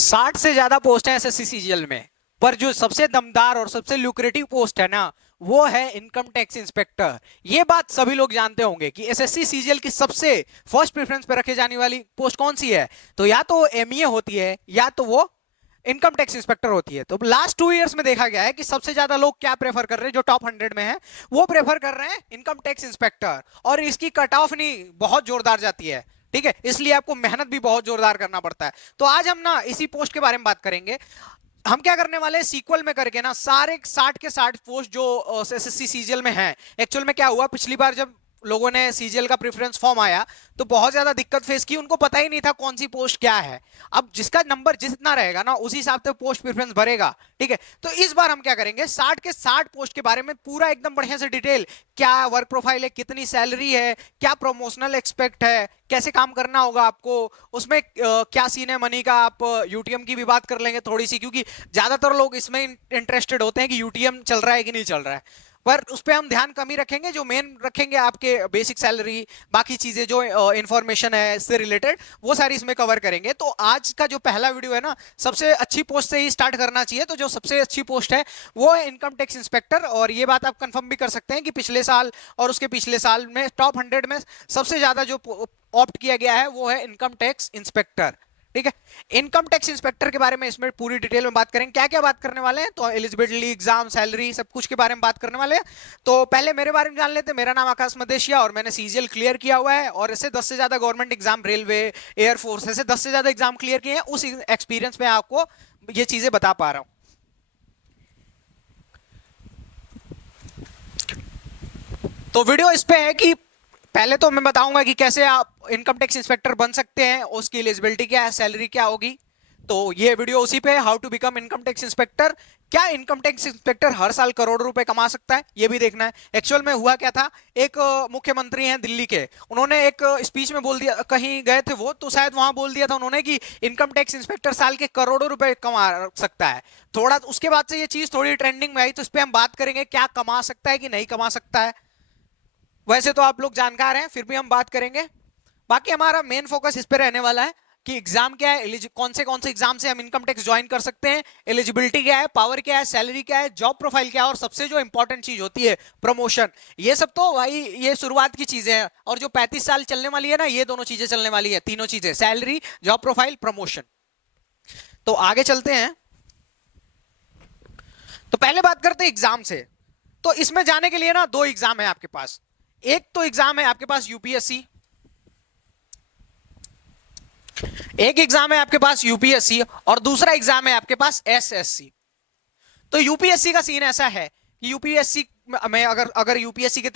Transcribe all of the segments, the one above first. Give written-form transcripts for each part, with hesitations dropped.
60 से ज्यादा पोस्ट है एसएससी सीजीएल में। पर जो सबसे दमदार और सबसे ल्यूक्रेटिव पोस्ट है ना, वो है इनकम टैक्स इंस्पेक्टर। ये बात सभी लोग जानते होंगे कि एसएससी सीजीएल की सबसे फर्स्ट प्रेफरेंस पे रखे जाने वाली पोस्ट कौन सी है। तो या तो एमईए होती है या तो वो इनकम टैक्स इंस्पेक्टर होती है। तो लास्ट 2 इयर्स में देखा गया है कि सबसे ज्यादा लोग क्या प्रेफर कर रहे हैं, जो टॉप 100 में है वो प्रेफर कर रहे हैं इनकम टैक्स इंस्पेक्टर। और इसकी कट ऑफ नहीं बहुत जोरदार जाती है, ठीक है, इसलिए आपको मेहनत भी बहुत जोरदार करना पड़ता है। तो आज हम ना इसी पोस्ट के बारे में बात करेंगे। हम क्या करने वाले हैं, सीक्वल में करके ना सारे 60 के 60 पोस्ट जो एसएससी सीजीएल में है। एक्चुअल में क्या हुआ, पिछली बार जब लोगों ने सीजीएल का प्रेफरेंस फॉर्म आया तो बहुत ज्यादा दिक्कत फेस की, उनको पता ही नहीं था कौन सी पोस्ट क्या है। अब जिसका नंबर जितना रहेगा ना उसी हिसाब से पोस्ट प्रेफरेंस भरेगा, ठीक है। तो इस बार हम क्या करेंगे, 60 के 60 पोस्ट के बारे में पूरा एकदम बढ़िया से डिटेल, क्या वर्क प्रोफाइल है, कितनी सैलरी है, क्या प्रमोशनल एक्सपेक्ट है, कैसे काम करना होगा आपको, उसमें क्या सीन है मनी का। आप यूटीएम की भी बात कर लेंगे थोड़ी सी, क्योंकि ज्यादातर लोग इसमें इंटरेस्टेड होते हैं कि यूटीएम चल रहा है कि नहीं चल रहा है। पर उस पर हम ध्यान कम ही रखेंगे, जो मेन रखेंगे आपके बेसिक सैलरी, बाकी चीजें जो इंफॉर्मेशन है इससे रिलेटेड वो सारी इसमें कवर करेंगे। तो आज का जो पहला वीडियो है ना, सबसे अच्छी पोस्ट से ही स्टार्ट करना चाहिए। तो जो सबसे अच्छी पोस्ट है वो है इनकम टैक्स इंस्पेक्टर। और ये बात आप कंफर्म भी कर सकते हैं कि पिछले साल और उसके पिछले साल में टॉप 100 में सबसे ज्यादा जो ऑप्ट किया गया है वो है इनकम टैक्स इंस्पेक्टर, ठीक है। इनकम टैक्स इंस्पेक्टर के बारे में इसमें पूरी डिटेल में बात करेंगे। क्या क्या बात करने वाले हैं, तो एलिजिबिलिटी, एग्जाम, सैलरी, सब कुछ के बारे में बात करने वाले हैं। तो पहले मेरे बारे में जान लेते हैं। मेरा नाम आकाश मदेशिया और मैंने सीजीएल क्लियर किया हुआ है, और ऐसे 10 से ज्यादा गवर्नमेंट एग्जाम, रेलवे, एयरफोर्स, ऐसे 10 से ज्यादा एग्जाम क्लियर किए हैं। उस एक्सपीरियंस में आपको ये चीजें बता पा रहा हूं। तो वीडियो इस पे है कि पहले तो मैं बताऊंगा कि कैसे आप इनकम टैक्स इंस्पेक्टर बन सकते हैं, उसकी एलिजिबिलिटी क्या है, सैलरी क्या होगी। तो ये वीडियो उसी पे है, how to become income tax inspector. क्या इनकम टैक्स इंस्पेक्टर हर साल करोड़ रुपए कमा सकता है, ये भी देखना है। एक्चुअल में हुआ क्या था, एक मुख्यमंत्री हैं दिल्ली के, उन्होंने एक स्पीच में बोल दिया, कहीं गए थे वो, तो शायद वहां बोल दिया था उन्होंने कि इनकम टैक्स इंस्पेक्टर साल के करोड़ों रुपए कमा सकता है। थोड़ा उसके बाद से ये चीज थोड़ी ट्रेंडिंग में आई, तो इस पर हम बात करेंगे क्या कमा सकता है कि नहीं कमा सकता है। वैसे तो आप लोग जानकार हैं, फिर भी हम बात करेंगे। बाकी हमारा मेन फोकस इस पे रहने वाला है कि एग्जाम क्या है, कौन से एग्जाम से हम इनकम टैक्स ज्वाइन कर सकते हैं, एलिजिबिलिटी क्या है, पावर क्या है, सैलरी क्या है, जॉब प्रोफाइल क्या है, और सबसे जो इंपॉर्टेंट चीज होती है प्रमोशन। ये सब तो भाई ये शुरुआत की चीजें हैं, और जो 35 साल चलने वाली है ना, ये दोनों चीजें चलने वाली है, तीनों चीजें, सैलरी, जॉब प्रोफाइल, प्रमोशन। तो आगे चलते हैं। तो पहले बात करते हैं एग्जाम से। तो इसमें जाने के लिए ना दो एग्जाम है आपके पास। एक तो एग्जाम है आपके पास यूपीएससी, एक एग्जाम है आपके पास यूपीएससी, और दूसरा एग्जाम है आपके पास एसएससी। तो यूपीएससी का सीन ऐसा है कि यूपीएससी में अगर अगर यूपीएससी के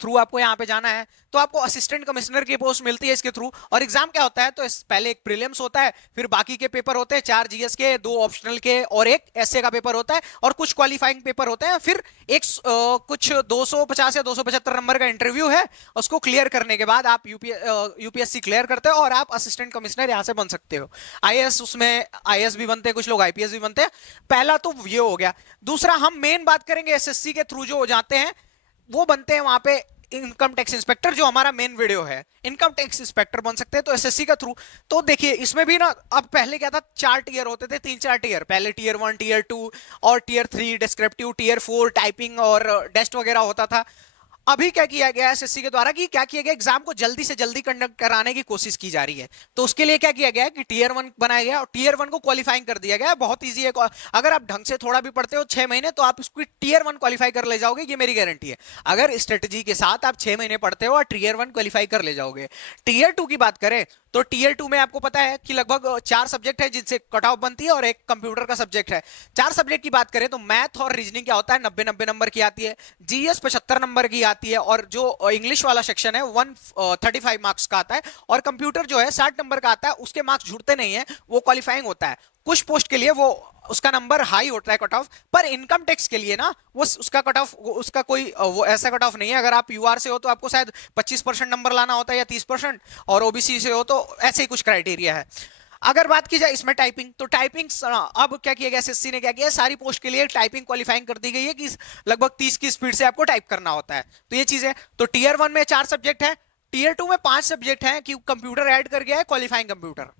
थ्रू आपको यहाँ पे जाना है तो आपको असिस्टेंट कमिश्नर की पोस्ट मिलती है इसके थ्रू। और एग्जाम क्या होता है, तो पहले एक प्रीलिम्स होता है, फिर बाकी के पेपर होते हैं, 4 जीएस के, 2 ऑप्शनल के और एक एसए का पेपर होता है, और कुछ क्वालिफाइंग पेपर होते हैं। फिर एक कुछ 250 या 275 नंबर का इंटरव्यू है। उसको क्लियर करने के बाद आप यूपीएससी क्लियर करते हो और आप असिस्टेंट कमिश्नर यहाँ से बन सकते हो। आईएएस, उसमें आईएएस भी बनते हैं, कुछ लोग आईपीएस भी बनते हैं। पहला तो ये हो गया। दूसरा हम मेन बात करेंगे एसएससी के थ्रू जो हो जाते हैं, वो बनते हैं वहां पे इनकम टैक्स इंस्पेक्टर, जो हमारा मेन वीडियो है। इनकम टैक्स इंस्पेक्टर बन सकते हैं तो एसएससी का थ्रू। तो देखिए इसमें भी ना, अब पहले क्या था, 4 टीयर होते थे, 3-4 टीयर, पहले टीयर 1, टीयर 2 और टीयर 3 डिस्क्रिप्टिव, टीयर 4 टाइपिंग और टेस्ट वगैरह होता था। अभी क्या किया गया है एसएससी के द्वारा कि क्या किया गया, एग्जाम को जल्दी से जल्दी कंडक्ट कराने की कोशिश की जा रही है। तो उसके लिए क्या किया गया है कि टीयर 1 बनाया गया और टीयर 1 को क्वालिफाइंग कर दिया गया है। बहुत ईजी है, अगर आप ढंग से थोड़ा भी पढ़ते हो 6 महीने, तो आप इसको टीयर 1 क्वालिफाई कर ले जाओगे, ये मेरी गारंटी है। अगर स्ट्रेटेजी के साथ आप 6 महीने पढ़ते हो और टीयर 1 क्वालिफाई कर ले जाओगे। टीयर 2 की बात करें तो टीयर 2 में आपको पता है कि लगभग 4 सब्जेक्ट है जिनसे कट ऑफ बनती है, और एक कंप्यूटर का सब्जेक्ट है। 4 सब्जेक्ट की बात करें तो मैथ और रीजनिंग क्या होता है, 90-90 नंबर की आती है, जीएस 75 नंबर की आती है, और जो इंग्लिश वाला सेक्शन है 135 मार्क्स का आता है, और कंप्यूटर जो है 60 नंबर का आता है। उसके मार्क्स जुड़ते नहीं है, वो क्वालिफाइंग होता है। कुछ पोस्ट के लिए वो उसका नंबर हाई होता है कट ऑफ, पर इनकम टैक्स के लिए ना वो उसका कट ऑफ, उसका कोई वो ऐसा कट ऑफ नहीं है। अगर आप यूआर से हो तो आपको शायद 25% नंबर लाना होता है या 30%, और ओबीसी से हो तो ऐसे ही कुछ क्राइटेरिया है। अगर बात की जाए इसमें टाइपिंग, तो टाइपिंग अब क्या किया गया, एसएससी ने क्या किया, सारी पोस्ट के लिए टाइपिंग क्वालिफाइंग कर दी गई है कि लगभग 30 की स्पीड से आपको टाइप करना होता है। तो ये चीज है। तो टीयर 1 में 4 सब्जेक्ट है, टीयर 2 में 5 सब्जेक्ट है कि कंप्यूटर ऐड कर गया है, क्वालिफाइंग कंप्यूटर।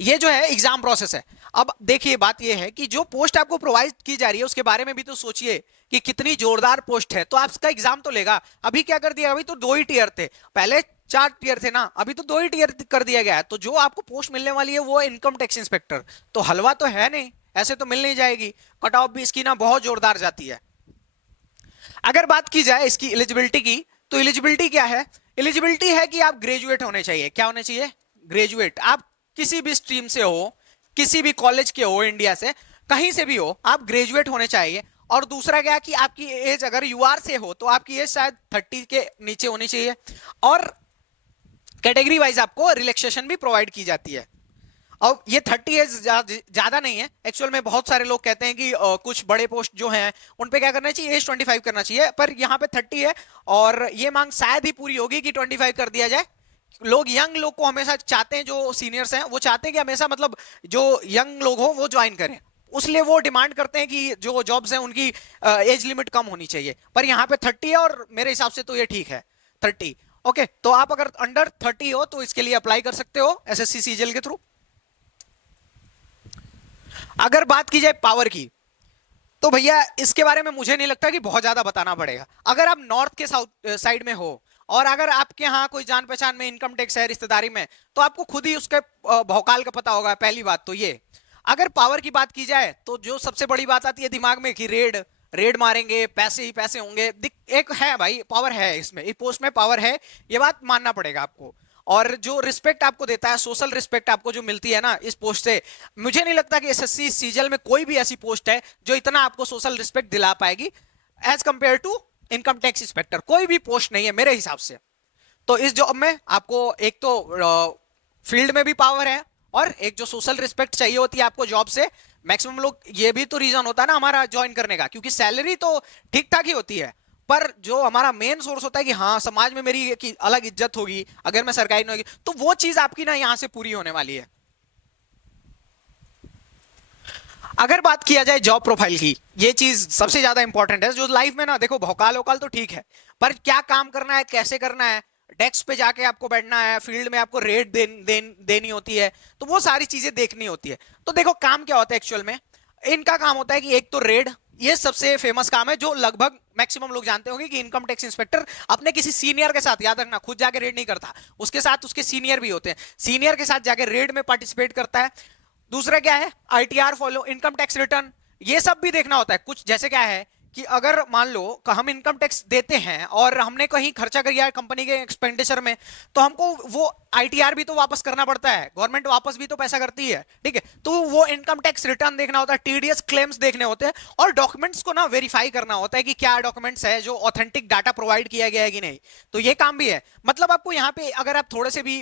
ये जो है एग्जाम प्रोसेस है। अब देखिए बात ये है कि जो पोस्ट आपको प्रोवाइड की जा रही है उसके बारे में भी तो सोचिए कि कितनी जोरदार पोस्ट है, तो आपका एग्जाम तो लेगा। अभी क्या कर दिया, अभी तो 2 ही टीयर थे, पहले 4 टीयर थे ना, अभी तो 2 ही टीयर कर दिया गया है। तो जो आपको पोस्ट मिलने वाली है वो इनकम टैक्स इंस्पेक्टर, तो हलवा तो है नहीं, ऐसे तो मिल नहीं जाएगी। कट ऑफ भी इसकी ना बहुत जोरदार जाती है। अगर बात की जाए इसकी एलिजिबिलिटी की, तो एलिजिबिलिटी क्या है, एलिजिबिलिटी है कि आप ग्रेजुएट होने चाहिए। क्या होने चाहिए, ग्रेजुएट। आप किसी भी स्ट्रीम से हो, किसी भी कॉलेज के हो, इंडिया से कहीं से भी हो, आप ग्रेजुएट होने चाहिए। और दूसरा क्या कि आपकी एज अगर यूआर से हो तो आपकी एज शायद 30 के नीचे होनी चाहिए। और कैटेगरी वाइज आपको रिलैक्सेशन भी प्रोवाइड की जाती है। और ये 30 एज ज्यादा नहीं है एक्चुअल में। बहुत सारे लोग कहते हैं कि कुछ बड़े पोस्ट जो हैं उन पे क्या करना चाहिए, एज 25 करना चाहिए, पर यहाँ पे 30 है। और ये मांग शायद ही पूरी होगी कि 25 कर दिया जाए। लोग यंग लोग को हमेशा चाहते हैं, जो सीनियर्स हैं वो चाहते हैं कि हमेशा मतलब जो यंग लोग हो वो ज्वाइन करें, उसलिए वो डिमांड करते हैं कि जो जॉब्स हैं उनकी एज लिमिट कम होनी चाहिए। पर यहाँ पे 30 है और मेरे हिसाब से तो ये ठीक है 30। ओके, तो आप अगर अंडर 30 हो तो इसके लिए अप्लाई कर सकते हो एसएससी सीजीएल के थ्रू। अगर बात की जाए पावर की, तो भैया इसके बारे में मुझे नहीं लगता कि बहुत ज्यादा बताना पड़ेगा। अगर आप नॉर्थ के साउथ साइड में हो और अगर आपके यहाँ कोई जान पहचान में इनकम टैक्स है, रिश्तेदारी में, तो आपको खुद ही उसके भौकाल का पता होगा। पहली बात तो ये। अगर पावर की बात की जाए तो जो सबसे बड़ी बात आती है दिमाग में कि रेड रेड मारेंगे, पैसे ही पैसे होंगे। एक है भाई, पावर है इसमें, इस पोस्ट में पावर है, ये बात मानना पड़ेगा आपको। और जो रिस्पेक्ट आपको देता है, सोशल रिस्पेक्ट आपको जो मिलती है ना इस पोस्ट से, मुझे नहीं लगता कि एसएससी सीजीएल में कोई भी ऐसी पोस्ट है जो इतना आपको सोशल रिस्पेक्ट दिला पाएगी as compare to income tax inspector. कोई भी पोस्ट नहीं है मेरे हिसाब से। तो इस जॉब में आपको एक तो फील्ड में भी पावर है, और एक जो सोशल रिस्पेक्ट चाहिए होती है आपको जॉब से। मैक्सिमम लोग, ये भी तो रीजन होता है ना हमारा ज्वाइन करने का, क्योंकि सैलरी तो ठीक ठाक ही होती है, पर जो हमारा मेन सोर्स होता है कि हाँ समाज में मेरी की अलग इज्जत होगी अगर मैं सरकारी नौकरी, तो वो चीज आपकी ना यहां से पूरी होने वाली है। अगर बात किया जाए जॉब प्रोफाइल की, ये चीज सबसे ज्यादा इंपॉर्टेंट है जो लाइफ में ना, देखो भौकाल वोकाल तो ठीक है, पर क्या काम करना है, कैसे करना है, डेस्क पे जाके आपको बैठना है, फील्ड में आपको रेट देनी होती है, तो वो सारी चीजें देखनी होती है। तो देखो काम क्या होता है एक्चुअल में, इनका काम होता है कि एक तो रेड, ये सबसे फेमस काम है जो लगभग मैक्सिमम लोग जानते होंगे कि इनकम टैक्स इंस्पेक्टर अपने किसी सीनियर के साथ, याद रखना खुद जाके रेड नहीं करता, उसके साथ उसके सीनियर भी होते हैं, सीनियर के साथ जाके रेड में पार्टिसिपेट करता है। दूसरा क्या है, ITR follow, income tax return, ये सब भी देखना होता है। कुछ जैसे क्या है कि अगर मान लो हम इनकम टैक्स देते हैं और हमने कहीं खर्चा किया है कंपनी के एक्सपेंडिचर में, तो हमको वो आईटीआर भी तो वापस करना पड़ता है, गवर्नमेंट वापस भी तो पैसा करती है, ठीक है। तो वो इनकम टैक्स रिटर्न देखना होता है, टीडीएस क्लेम्स देखने होते हैं, और डॉक्यूमेंट्स को ना वेरीफाई करना होता है कि क्या डॉक्यूमेंट्स है, जो ऑथेंटिक डाटा प्रोवाइड किया गया है कि नहीं। तो ये काम भी है। मतलब आपको यहाँ पे अगर आप थोड़े से भी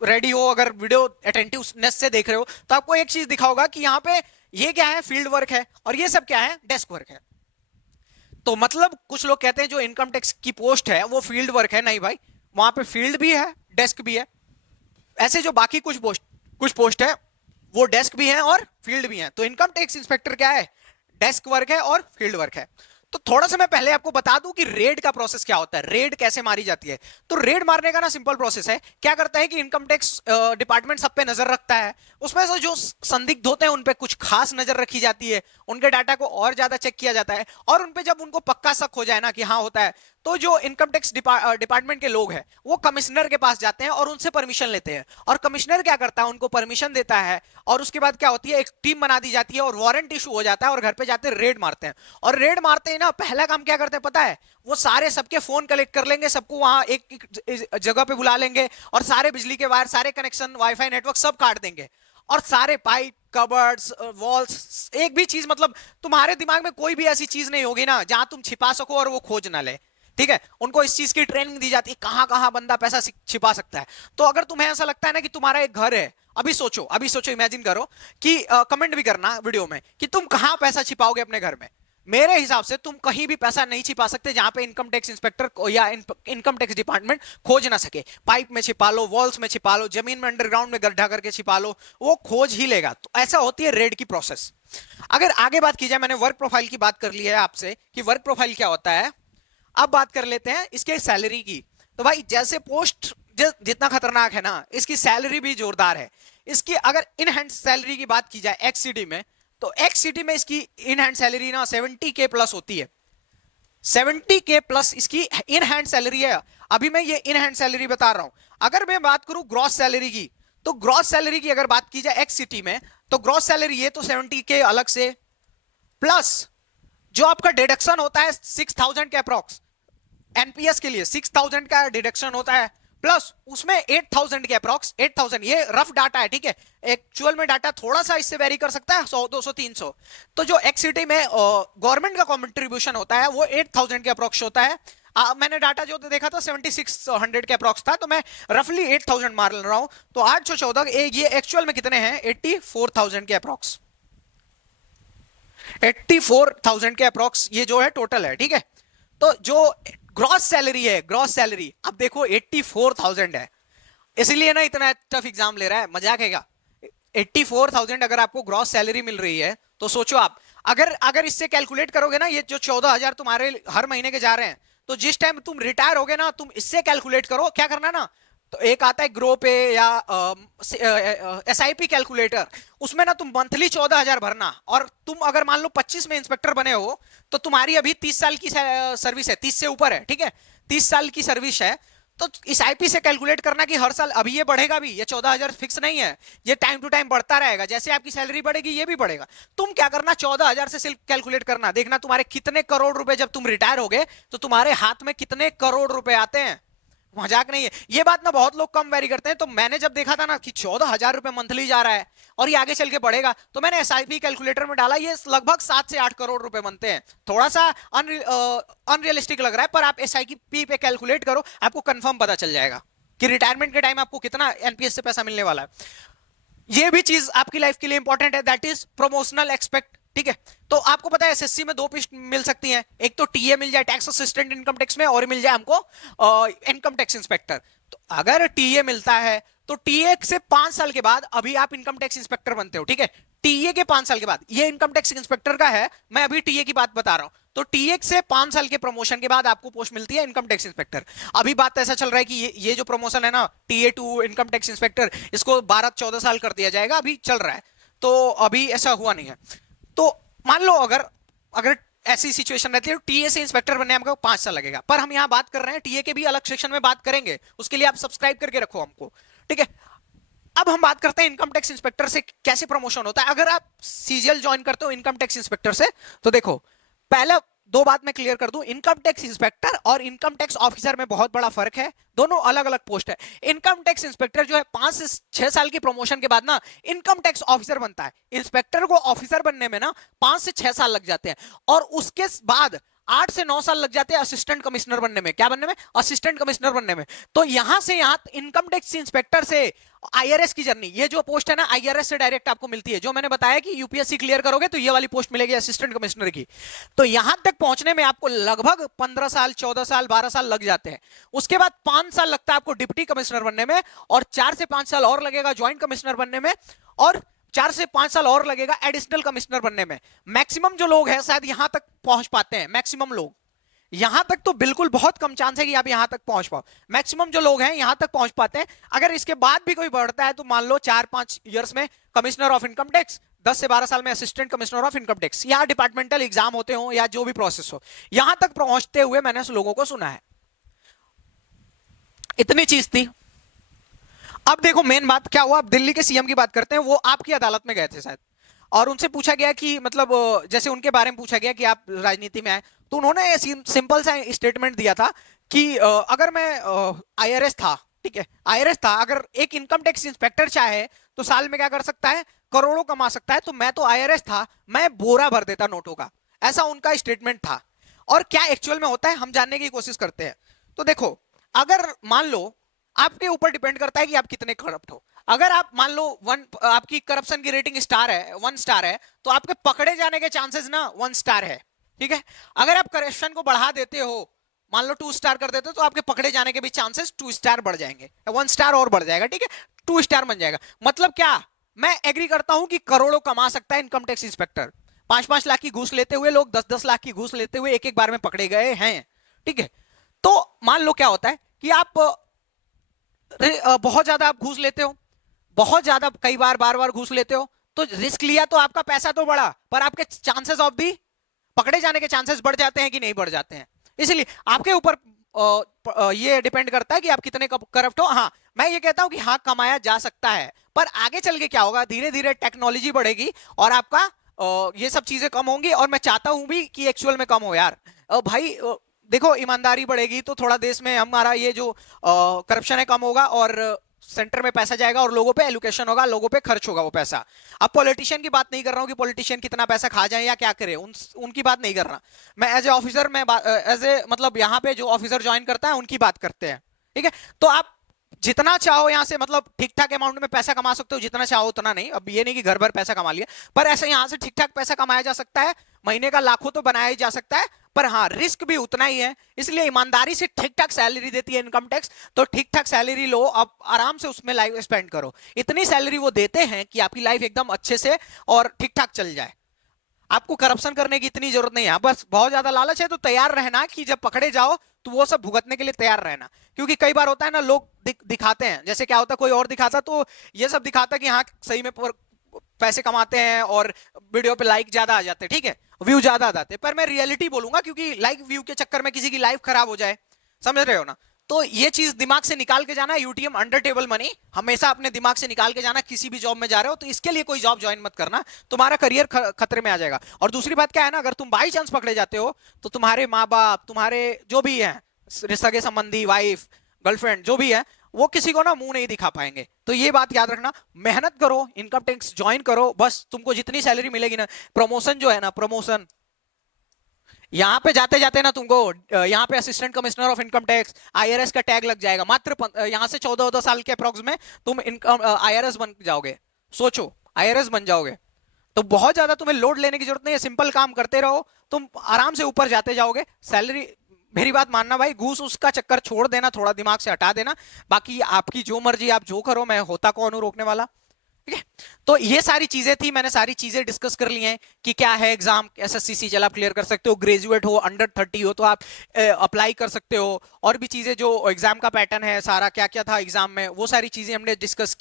रेडी हो, अगर वीडियो अटेंटिवनेस से देख रहे हो, तो आपको एक चीज दिखा होगा कि यहाँ पे ये क्या है, फील्ड वर्क है, और ये सब क्या है, डेस्क वर्क है। तो मतलब कुछ लोग कहते हैं जो इनकम टैक्स की पोस्ट है वो फील्ड वर्क है, नहीं भाई, वहां पे फील्ड भी है, डेस्क भी है। ऐसे जो बाकी कुछ पोस्ट है वो डेस्क भी है और फील्ड भी है। तो इनकम टैक्स इंस्पेक्टर क्या है, डेस्क वर्क है और फील्ड वर्क है। तो थोड़ा सा मैं पहले आपको बता दूं कि रेड का प्रोसेस क्या होता है, रेड कैसे मारी जाती है। तो रेड मारने का ना सिंपल प्रोसेस है। क्या करता है कि इनकम टैक्स डिपार्टमेंट सब पे नजर रखता है, उसमें से जो संदिग्ध होते हैं उन पे कुछ खास नजर रखी जाती है, उनके डाटा को और ज्यादा चेक किया जाता है, और उन पे जब उनको पक्का शक हो जाए ना कि हाँ होता है, तो जो इनकम टैक्स डिपार्टमेंट के लोग हैं वो कमिश्नर के पास जाते हैं और उनसे परमिशन लेते हैं। और कमिश्नर क्या करता है, उनको परमिशन देता है, और उसके बाद क्या होती है, एक टीम बना दी जाती है और वारंट इशू हो जाता है, और घर पे जाते रेड मारते हैं। और रेड मारते ही ना पहला काम क्या करते हैं पता है, वो सारे सबके फोन कलेक्ट कर लेंगे, सबको वहां एक जगह पे बुला लेंगे, और सारे बिजली के वायर, सारे कनेक्शन, वाईफाई नेटवर्क सब काट देंगे, और सारे पाइप, कबर्ड्स, वॉल्स, एक भी चीज, मतलब तुम्हारे दिमाग में कोई भी ऐसी चीज नहीं होगी ना जहां तुम छिपा सको और वो खोज ना ले, ठीक है। उनको इस चीज की ट्रेनिंग दी जाती है कहां कहां बंदा पैसा छिपा सकता है। तो अगर तुम्हें ऐसा लगता है ना कि तुम्हारा एक घर है, अभी सोचो इमेजिन करो कि कमेंट भी करना वीडियो में कि तुम कहां पैसा छिपाओगे अपने घर में। मेरे हिसाब से तुम कहीं भी पैसा नहीं छिपा सकते जहां पे इनकम टैक्स इंस्पेक्टर या इनकम टैक्स डिपार्टमेंट खोज ना सके। पाइप में छिपा लो, वॉल्स में छिपा लो, जमीन में अंडरग्राउंड में गड्ढा करके छिपा लो, वो खोज ही लेगा। तो ऐसा होती है रेड की प्रोसेस। अगर आगे बात की जाए, मैंने वर्क प्रोफाइल की बात कर ली है आपसे कि वर्क प्रोफाइल क्या होता है। अब बात कर लेते हैं इसके सैलरी की। तो भाई जैसे पोस्ट जितना खतरनाक है ना, इसकी सैलरी भी जोरदार है। इसकी अगर इन हैंड सैलरी की बात की जाए एक्ससीडी में, तो एक्ससीडी में इसकी इन हैंड सैलरी ना 70K प्लस होती है। 70K प्लस इसकी इन हैंड सैलरी है। अभी मैं ये इन हैंड सैलरी बता रहा हूं। अगर मैं बात करूं ग्रॉस सैलरी की, तो ग्रॉस सैलरी की अगर बात की जाए एक्ससिटी में, तो ग्रॉस सैलरी ये तो 70K अलग से, प्लस जो आपका डिडक्शन होता है 6000 के अप्रॉक्स, एनपीएस के लिए 6000 का डिडक्शन होता है, प्लस उसमें 8000 के अप्रॉक्स, 8000 ये रफ डाटा है, ठीक है, एक्चुअल में डाटा थोड़ा सा इससे वेरी कर सकता है, 100 200 300। तो जो एक्ससिटी में गवर्नमेंट का कंट्रीब्यूशन होता है वो 8000 के अप्रॉक्स होता है। मैंने डाटा जो देखा था 7600 के अप्रॉक्स था, तो मैं रफली 8000 मार रहा हूं। तो 814 ये एक्चुअल में कितने हैं, 84000 के अप्रॉक्स, 84000 के अप्रॉक्स ये जो है टोटल है, ठीक है। तो जो ग्रॉस सैलरी है, ग्रॉस सैलरी अब देखो 84000 है, इसलिए ना इतना टफ एग्जाम ले रहा है, मजाक है क्या। 84000 अगर आपको ग्रॉस सैलरी मिल रही है तो सोचो आप, अगर अगर इससे कैलकुलेट करोगे ना, ये जो 14000 तुम्हारे हर महीने के जा रहे हैं, तो जिस टाइम तुम रिटायर होगे ना, तुम इससे कैलकुलेट करो, क्या करना ना, तो एक आता है ग्रो पे या एसआईपी कैलकुलेटर, उसमें ना तुम मंथली 14000 भरना, और तुम अगर मान लो 25 में इंस्पेक्टर बने हो, तो तुम्हारी अभी 30 साल की सर्विस है, 30 से ऊपर है, ठीक है, 30 साल की सर्विस है। तो इस आईपी से कैलकुलेट करना कि हर साल अभी ये बढ़ेगा भी, ये 14000 फिक्स नहीं है, ये टाइम टू टाइम बढ़ता रहेगा, जैसे आपकी सैलरी बढ़ेगी ये भी बढ़ेगा। तुम क्या करना, 14000 से सिर्फ कैलकुलेट करना, देखना तुम्हारे कितने करोड़ रुपए जब तुम रिटायर होगे तो तुम्हारे हाथ में कितने करोड़ रुपए आते हैं। मजाक नहीं है ये बात ना, बहुत लोग कम वेरी करते हैं। तो मैंने जब देखा था ना कि 14000 रुपए मंथली जा रहा है और ये आगे चल के बढ़ेगा, तो मैंने एसआईपी कैलकुलेटर में डाला, ये लगभग 7 से 8 करोड़ रुपए बनते हैं। थोड़ा सा अनरियलिस्टिक लग रहा है, पर आप एसआईपी पे कैलकुलेट करो, आपको कंफर्म पता चल जाएगा कि रिटायरमेंट के टाइम आपको कितना एनपीएस से पैसा मिलने वाला है। ये भी चीज आपकी लाइफ के लिए इंपॉर्टेंट है, दैट इज प्रमोशनल एक्सपेक्ट, ठीक है। तो आपको पता है एसएससी में 2 पोस्ट मिल सकती हैं, एक तो टीए मिल जाए टैक्स असिस्टेंट इनकम टैक्स में, और मिल जाए हमको इनकम टैक्स इंस्पेक्टर। तो अगर टीए मिलता है तो टीए से 5 साल के बाद अभी आप इनकम टैक्स इंस्पेक्टर बनते हो, ठीक है। टीए के 5 साल के बाद, ये इनकम टैक्स इंस्पेक्टर का है, मैं अभी टीए की बात बता रहा हूं। तो टीए से 5 साल के प्रमोशन के बाद आपको पोस्ट मिलती है इनकम टैक्स इंस्पेक्टर। अभी बात ऐसा चल रहा है कि ये जो प्रमोशन है ना, TA to income tax inspector, इसको 12-14 साल कर दिया जाएगा, अभी चल रहा है, तो अभी ऐसा हुआ नहीं है। तो मान लो अगर अगर ऐसी सिचुएशन रहती है, टीए से इंस्पेक्टर बनने में हमको 5 साल लगेगा, पर हम यहां बात कर रहे हैं टीए के भी अलग सेक्शन में बात करेंगे, उसके लिए आप सब्सक्राइब करके रखो हमको, ठीक है। अब हम बात करते हैं इनकम टैक्स इंस्पेक्टर से कैसे प्रमोशन होता है। अगर आप सीजीएल ज्वाइन करते हो इनकम टैक्स इंस्पेक्टर से, तो देखो पहला 2 बात मैं क्लियर कर दूं, इनकम टैक्स इंस्पेक्टर और इनकम टैक्स ऑफिसर में बहुत बड़ा फर्क है, दोनों अलग अलग पोस्ट है। इनकम टैक्स इंस्पेक्टर जो है 5 से 6 साल की प्रमोशन के बाद ना इनकम टैक्स ऑफिसर बनता है। इंस्पेक्टर को ऑफिसर बनने में ना 5 से 6 साल लग जाते हैं, और उसके बाद 8 से 9 साल लग जाते हैं असिस्टेंट कमिश्नर बनने में। क्या बनने में? असिस्टेंट कमिश्नर बनने में। तो यहां से यहां इनकम टैक्स इंस्पेक्टर से आईआरएस की जर्नी, ये जो पोस्ट है ना आईआरएस से डायरेक्ट आपको मिलती है, जो मैंने बताया कि यूपीएससी क्लियर करोगे तो ये वाली पोस्ट मिलेगी असिस्टेंट कमिश्नर की। तो यहां तक पहुंचने में आपको लगभग 15 साल 14 साल 12 साल लग जाते हैं। उसके बाद 5 साल लगता है आपको डिप्टी कमिश्नर बनने में, और 4 से 5 साल और लगेगा ज्वाइंट कमिश्नर बनने में, और 4 से 5 साल और लगेगा एडिशनल कमिश्नर बनने में। मैक्सिमम जो लोग हैं शायद यहां तक पहुंच पाते हैं, मैक्सिमम लोग यहां तक, तो बिल्कुल बहुत कम चांस है कि आप यहां तक पहुंच पाओ। मैक्सिमम जो लोग हैं यहां तक पहुंच पाते हैं। अगर इसके बाद भी कोई बढ़ता है तो मान लो 4-5 इयर्स में कमिश्नर ऑफ इनकम टैक्स, 10 से 12 साल में assistant commissioner of income tax, या डिपार्टमेंटल एग्जाम होते हो या जो भी प्रोसेस हो, यहां तक पहुंचते हुए मैंने लोगों को सुना है। इतनी चीज थी। अब देखो मेन बात क्या हुआ, अब दिल्ली के सीएम की बात करते हैं। वो आपकी अदालत में गए थे शायद, और उनसे पूछा गया कि मतलब जैसे उनके बारे में पूछा गया कि आप राजनीति में आए, तो उन्होंने सिंपल सा स्टेटमेंट दिया था कि अगर मैं आईआरएस था, ठीक है, आईआरएस था, अगर एक इनकम टैक्स इंस्पेक्टर चाहे तो साल में क्या कर सकता है, करोड़ों कमा सकता है, तो मैं तो आईआरएस था, मैं बोरा भर देता नोटों का। ऐसा उनका स्टेटमेंट था। और क्या एक्चुअल में होता है हम जानने की कोशिश करते हैं। तो देखो, अगर मान लो, आपके ऊपर डिपेंड करता है कि आप कितने करप्ट हो। अगर आप मान लो आपकी करप्शन की रेटिंग स्टार है, 1 स्टार है, तो आपके पकड़े जाने के चांसेस ना 1 स्टार है, ठीक है। अगर आप करप्शन को बढ़ा देते हो, मान लो 2 स्टार कर देते हो, तो आपके पकड़े जाने के भी चांसेस 2 स्टार बढ़ जाएंगे, 1 स्टार और बढ़ जाएगा, ठीक है, 2 स्टार बन जाएगा। मतलब क्या, मैं एग्री करता हूं कि करोड़ों कमा सकता है इनकम टैक्स इंस्पेक्टर। 5-5 लाख की घूस लेते हुए लोग 10-10 लाख की घूस लेते हुए एक बार में पकड़े गए हैं, ठीक है। तो मान लो क्या होता है कि आप बहुत ज्यादा आप घूस लेते हो, बहुत ज्यादा कई बार बार बार घूस लेते हो, तो रिस्क लिया तो आपका पैसा तो बढ़ा, पर आपके चांसेस ऑफ दी पकड़े जाने के चांसेस बढ़ जाते हैं कि नहीं बढ़ जाते हैं। इसलिए आपके ऊपर ये डिपेंड करता है कि आप कितने करप्ट हो। हाँ, मैं ये कहता हूं कि हाँ कमाया जा सकता है, पर आगे चल के क्या होगा, धीरे धीरे टेक्नोलॉजी बढ़ेगी और आपका ये सब चीजें कम होंगी, और मैं चाहता हूं भी कि एक्चुअल में कम हो यार। भाई देखो, ईमानदारी बढ़ेगी तो थोड़ा देश में हमारा ये जो करप्शन है कम होगा, और सेंटर में पैसा जाएगा और लोगों पे एलोकेशन होगा, लोगों पे खर्च होगा वो पैसा। अब पॉलिटिशियन की बात नहीं कर रहा हूं कि पॉलिटिशियन कितना पैसा खा जाए या क्या करे, उनकी बात नहीं कर रहा मैं। एज ए ऑफिसर, मैं एज ए मतलब यहाँ पे जो ऑफिसर ज्वाइन करता है उनकी बात करते हैं, ठीक है। तो आप जितना चाहो यहां से, मतलब ठीक ठाक अमाउंट में पैसा कमा सकते हो, जितना चाहो उतना नहीं। अब ये नहीं कि घर भर पैसा कमा लिया, पर ऐसे यहां से ठीक ठाक पैसा कमाया जा सकता है, महीने का लाखों तो बनाया ही जा सकता है, पर हाँ रिस्क भी उतना ही है। इसलिए ईमानदारी से ठीक ठाक सैलरी देती है इनकम टैक्स, तो ठीक ठाक सैलरी लो, आप आराम से उसमें लाइफ स्पेंड करो। इतनी सैलरी वो देते हैं कि आपकी लाइफ एकदम अच्छे से और ठीक ठाक चल जाए। आपको करप्शन करने की इतनी जरूरत नहीं है, बस बहुत ज्यादा लालच है तो तैयार रहना कि जब पकड़े जाओ तो वो सब भुगतने के लिए तैयार रहना। क्योंकि कई बार होता है ना, लोग दिखाते हैं, जैसे क्या होता है, कोई और दिखाता तो ये सब दिखाता कि हाँ सही में पैसे कमाते हैं और वीडियो पे लाइक ज्यादा आ जाते हैं, ठीक है, व्यू ज्यादा आ जाते हैं, पर मैं रियलिटी बोलूंगा, क्योंकि लाइक व्यू के चक्कर में किसी की लाइफ खराब हो जाए, समझ रहे हो ना। तो ये चीज दिमाग से निकाल के जाना, यूटीएम अंडर टेबल मनी हमेशा अपने दिमाग से निकाल के जाना। किसी भी जॉब में जा रहे हो तो इसके लिए कोई जॉब ज्वाइन मत करना, तुम्हारा करियर खतरे में आ जाएगा। और दूसरी बात क्या है ना, अगर तुम बाई चांस पकड़े जाते हो तो तुम्हारे माँ बाप, तुम्हारे जो भी है सगे संबंधी, वाइफ, गर्लफ्रेंड, जो भी है, वो किसी को ना मुंह नहीं दिखा पाएंगे। तो ये बात याद रखना, मेहनत करो, इनकम टैक्स ज्वाइन करो, बस तुमको जितनी सैलरी मिलेगी ना, प्रमोशन जो है ना, प्रमोशन यहाँ पे जाते जाते ना तुमको यहाँ पे assistant commissioner of income tax, IRS का टैग लग जाएगा। मात्र यहाँ से 14 साल के अप्रोक्स में तुम इनकम आईआरएस बन जाओगे। सोचो, आईआरएस बन जाओगे तो बहुत ज्यादा तुम्हें लोड लेने की जरूरत नहीं है, सिंपल काम करते रहो, तुम आराम से ऊपर जाते जाओगे। सैलरी, मेरी बात मानना भाई, घूस उसका चक्कर छोड़ देना, थोड़ा दिमाग से हटा देना, बाकी आपकी जो मर्जी, आप जो करो, मैं होता कौन हूं रोकने वाला, ठीक है। तो ये सारी चीजें थी, मैंने सारी चीजें डिस्कस कर ली हैं कि क्या है एग्जाम, एसएससी सीजीएल आप क्लियर कर सकते हो, ग्रेजुएट हो, अंडर 30 हो तो आप अप्लाई कर सकते हो, और भी चीजें जो एग्जाम का पैटर्न है सारा, क्या क्या था एग्जाम में, वो सारी चीजें हमने डिस्कस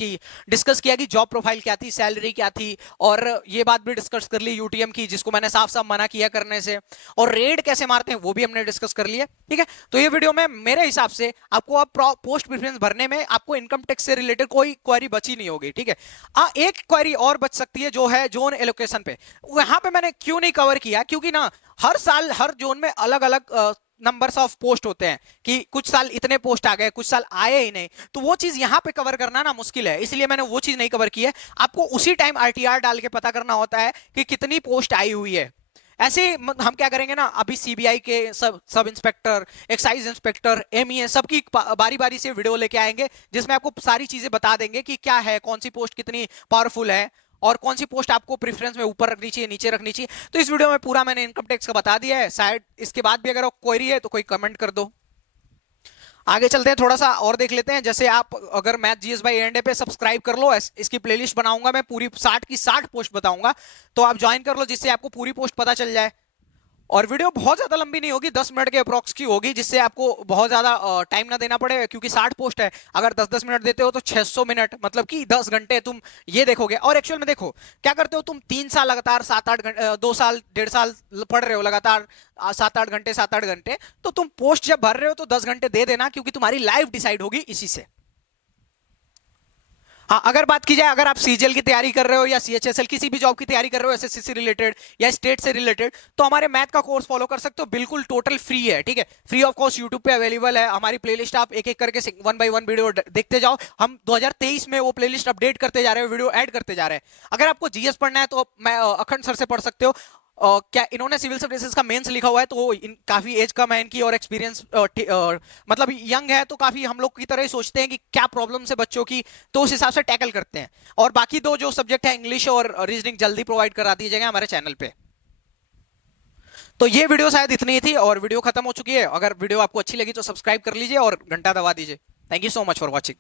किया कि जॉब प्रोफाइल क्या थी, सैलरी क्या थी, और ये बात भी डिस्कस कर ली यूटीएम की, जिसको मैंने साफ साफ मना किया करने से, और रेड कैसे मारते हैं वो भी हमने डिस्कस कर लिया, ठीक है। तो ये वीडियो में मेरे हिसाब से आपको अब पोस्ट प्रेफरेंस भरने में आपको इनकम टैक्स से रिलेटेड कोई क्वेरी बची नहीं होगी, ठीक है। एक क्वेरी और बच सकती है जो है जोन एलोकेशन पे। वहां पे मैंने क्यों नहीं कवर किया, क्योंकि ना हर साल हर जोन में अलग अलग नंबर्स ऑफ पोस्ट होते हैं, कि कुछ साल इतने पोस्ट आ गए, कुछ साल आए ही नहीं, तो वो चीज यहां पे कवर करना ना मुश्किल है, इसलिए मैंने वो चीज नहीं कवर की है। आपको उसी टाइम आरटीआर डाल के पता करना होता है कि कितनी पोस्ट आई हुई है। ऐसे हम क्या करेंगे ना, अभी सीबीआई के sub inspector, excise inspector, MEA सबकी बारी बारी से वीडियो लेके आएंगे, जिसमें आपको सारी चीजें बता देंगे कि क्या है, कौन सी पोस्ट कितनी पावरफुल है, और कौन सी पोस्ट आपको प्रेफरेंस में ऊपर रखनी चाहिए, नीचे रखनी चाहिए। तो इस वीडियो में पूरा मैंने इनकम टैक्स का बता दिया है। शायद इसके बाद भी अगर क्वेरी है तो कोई कमेंट कर दो। आगे चलते हैं, थोड़ा सा और देख लेते हैं। जैसे आप अगर मैथ जीएस बाय एंड पे सब्सक्राइब कर लो, इसकी प्लेलिस्ट बनाऊंगा मैं, पूरी 60 की 60 पोस्ट बताऊंगा, तो आप ज्वाइन कर लो, जिससे आपको पूरी पोस्ट पता चल जाए। और वीडियो बहुत ज्यादा लंबी नहीं होगी, 10 मिनट के अप्रोक्स की होगी, जिससे आपको बहुत ज्यादा टाइम ना देना पड़े, क्योंकि 60 पोस्ट है, अगर 10-10 मिनट देते हो तो 600 मिनट, मतलब कि 10 घंटे तुम ये देखोगे। और एक्चुअल में देखो क्या करते हो तुम, 3 साल लगातार 7-8 घंटे, 2 साल 1.5 साल पढ़ रहे हो लगातार 7-8 घंटे 7-8 घंटे, तो तुम पोस्ट जब भर रहे हो तो 10 घंटे दे देना, क्योंकि तुम्हारी लाइफ डिसाइड होगी इसी से। हाँ, अगर बात की जाए, अगर आप सीजीएल की तैयारी कर रहे हो या सीएचएसएल किसी भी जॉब की तैयारी कर रहे हो, एसएससी से रिलेटेड या स्टेट से रिलेटेड, तो हमारे मैथ का कोर्स फॉलो कर सकते हो, बिल्कुल टोटल फ्री है, ठीक है, फ्री ऑफ कॉस्ट यूट्यूब पे अवेलेबल है। हमारी प्लेलिस्ट आप एक एक करके 1 बाय 1 वीडियो देखते जाओ, हम 2023 में वो प्लेलिस्ट अपडेट करते जा रहे हैं, वीडियो ऐड करते जा रहे हैं। अगर आपको जीएस पढ़ना है तो मैं अखंड सर से पढ़ सकते हो। क्या इन्होंने सिविल सर्विसेज का मेंस लिखा हुआ है, तो काफी एज कम है इनकी, और एक्सपीरियंस मतलब यंग है, तो काफी हम लोग की तरह ही सोचते हैं कि क्या प्रॉब्लम है बच्चों की, तो उस हिसाब से टैकल करते हैं। और बाकी दो जो सब्जेक्ट है, इंग्लिश और रीजनिंग, जल्दी प्रोवाइड करा दी जाएगा हमारे चैनल पे। तो ये वीडियो शायद इतनी ही थी, और वीडियो खत्म हो चुकी है। अगर वीडियो आपको अच्छी लगी तो सब्सक्राइब कर लीजिए और घंटा दबा दीजिए। Thank you so much for watching.